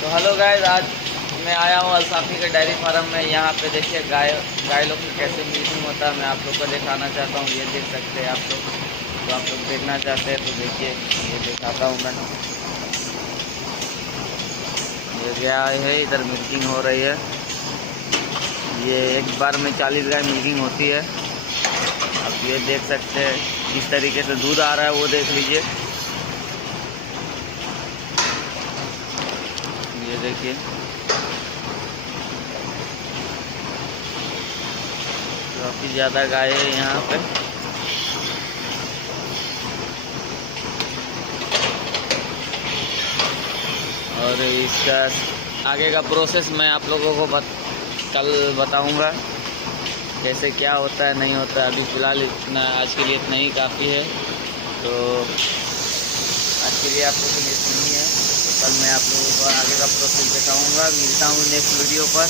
तो hello guys, आज मैं आया हूँ अल्साफी के डेयरी फार्म में। यहाँ पे देखिए गाय लोग की कैसे मिल्किंग होता है, मैं आप लोग को दिखाना चाहता हूँ। ये देख सकते हैं आप लोग, तो आप लोग देखना चाहते हैं तो देखिए, ये दिखाता हूँ मैं। ये गाय है, इधर मिल्किंग हो रही है। ये एक बार में 40 गाय मिल्किंग होती है। आप ये देख सकते हैं किस तरीके से दूध आ रहा है, वो देख लीजिए। ये देखिए, काफ़ी ज़्यादा गाय है यहाँ पे। और इसका आगे का प्रोसेस मैं आप लोगों को कल बताऊंगा कैसे क्या होता है नहीं होता है। अभी फ़िलहाल इतना, आज के लिए इतना ही काफ़ी है। तो आज के लिए आप लोगों के लिए इतना ही है। तो कल मैं आप लोगों को आगे का प्रोसेस दिखाऊंगा। मिलता हूँ नेक्स्ट वीडियो पर।